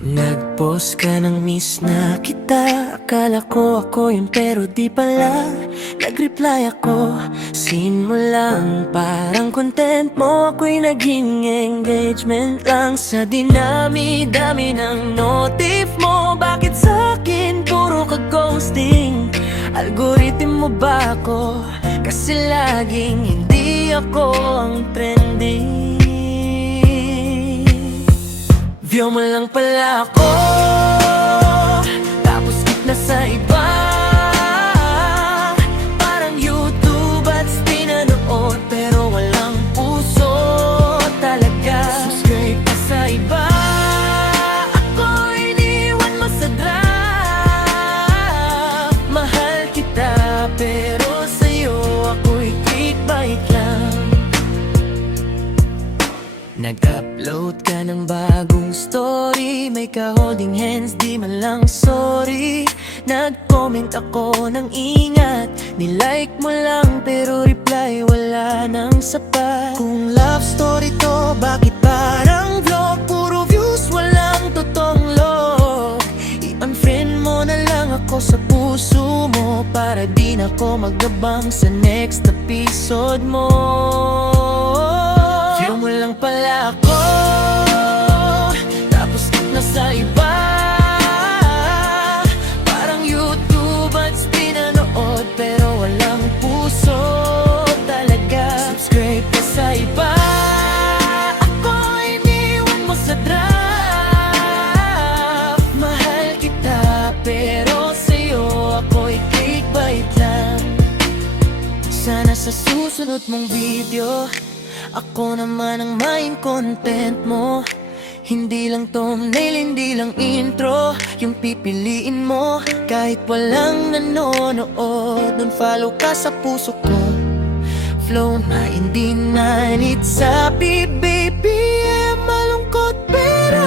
Nag-post ka ng miss na kita. Akala ko ako yun pero di pala. Nag-reply ako, scene mo lang. Parang content mo, ako'y naging engagement lang. Sa dinami-dami ng notif mo, bakit sa'kin puro ka ghosting? Algorithm mo ba ako? Kasi laging hindi ako ang trending. View mo lang pala ako, tapos skip na sa iba. Parang YouTube ads pinanood, pero walang puso talaga. Subscribe ka sa iba, ako iniwan mo sa draft. Mahal kita, pero sa'yo ako'y clickbait lang. Nag-upload ka ng bagong story, may ka-holding hands, di man lang sorry. Nag-comment ako ng ingat, nilike mo lang pero reply wala nang sapat. Kung love story to, bakit parang vlog? Puro views, walang totoong love. I-unfriend mo na lang ako sa puso mo, para di na ako magabang sa next episode mo. View mo lang pala ako, tapos skip na sa iba. Parang YouTube ads pinanood, pero walang puso talaga. Subscribe ka sa iba, ako iniwan mo sa draft. Mahal kita, pero sa'yo ako'y clickbait lang. Sana sa susunod mong video, ako naman ang main content mo. Hindi lang thumbnail, hindi lang intro yung pipiliin mo. Kahit walang nanonood, nun follow ka sa puso ko. Flow na hindi na need sabi, baby, malungkot pero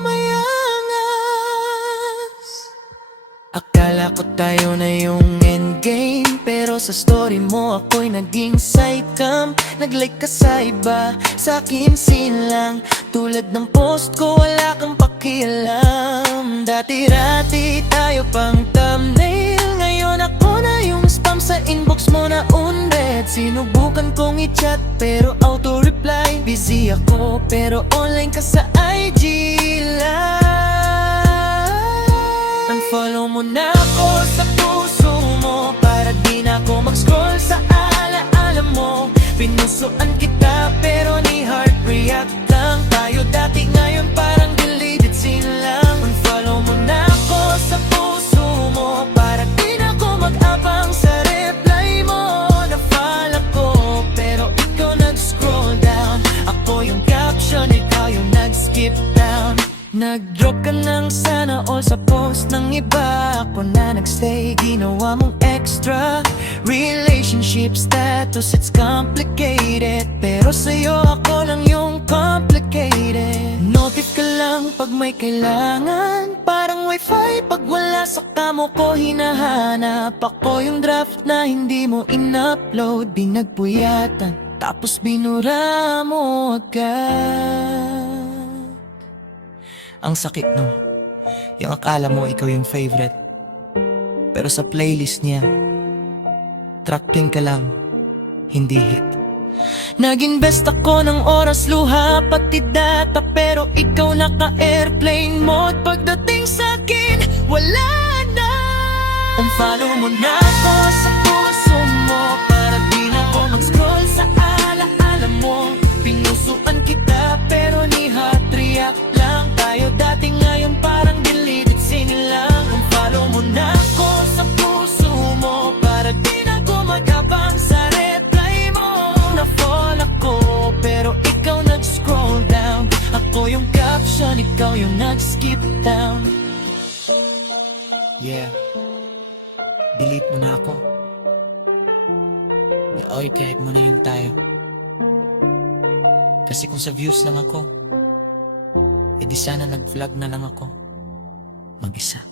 mayangas. Akala ko tayo na yung endgame, pero sa story mo ako'y naging sidecam. Nag-like ka sa iba, sa'kin scene lang. Tulad ng post ko, wala kang pakialam. Dati-rati tayo pang thumbnail, ngayon ako na yung spam sa inbox mo na unread. Sinubukan kong i-chat pero auto-reply. Busy ako pero online ka sa IG live. Unfollow mo na ako sa puso mo, para di na ako mag-scroll sa alaala mo. Pinusuan kita pero ni heart react lang tayo dati, ngayon parang deleted scene lang. Unfollow mo na ako sa puso mo, para di na ako mag-abang sa reply mo. Na-follow ko pero ikaw nag-scroll down. Ako yung caption, ikaw yung nag-skip down. Nag-drop ka ng sana all sa post ng iba. Ako na nagstay, ginawa mong extra. Relationship status, it's complicated, pero sa'yo ako lang yung complicated. Notif ka lang pag may kailangan, parang wifi pag wala sa kamo ko hinahanap. Ako yung draft na hindi mo in-upload, binagpuyatan, tapos binura mo agad. Ang sakit no, yung akala mo ikaw yung favorite, pero sa playlist niya, track 10 ka lang, hindi hit. Nag-invest ako ng oras, luha, pati data, pero ikaw naka-airplane mode. Pagdating sa'kin, wala na. Unfollow mo na ako sa puso mo, para di na ako mag-scroll sa alaala mo. Pinusuan kita pero ni hot react lang tayo dati, ngayon parang deleted scene lang. Unfollow mo na ako sa puso mo, para di na ako magabang sa reply mo. Na-fall ako pero ikaw nag-scroll down. Ako yung caption, ikaw yung nag-skip down. Yeah, delete mo na ako. Oy, kahit mo na yun tayo. Kasi kung sa views lang ako, edi sana nag-vlog na lang ako mag-isa.